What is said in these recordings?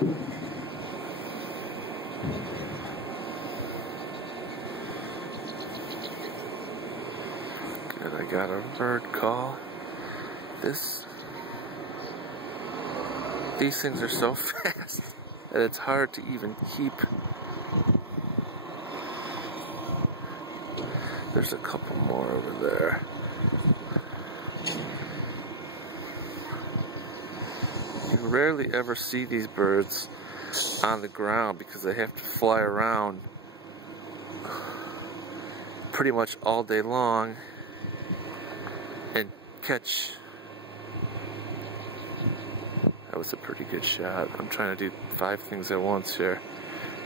Good, I got a bird call. These things are so fast that it's hard to even keep. There's a couple more over there. You rarely ever see these birds on the ground because they have to fly around pretty much all day long and catch. That was a pretty good shot. I'm trying to do 5 things at once here,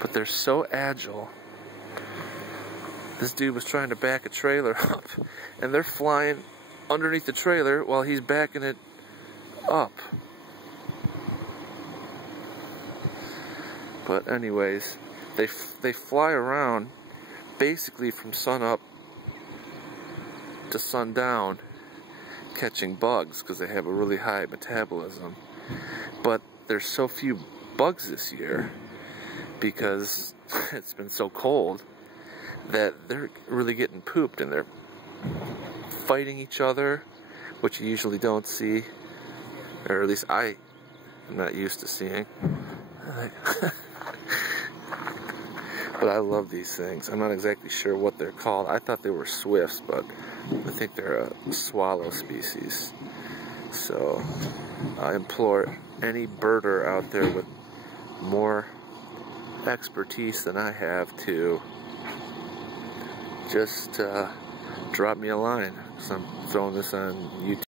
but they're so agile. This dude was trying to back a trailer up, and they're flying underneath the trailer while he's backing it up. But anyways, they fly around basically from sun up to sundown catching bugs because they have a really high metabolism. But there's so few bugs this year because it's been so cold that they're really getting pooped, and they're fighting each other, which you usually don't see, or at least I am not used to seeing. But I love these things. I'm not exactly sure what they're called. I thought they were swifts, but I think they're a swallow species. So I implore any birder out there with more expertise than I have to just drop me a line. So I'm throwing this on YouTube.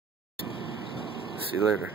See you later.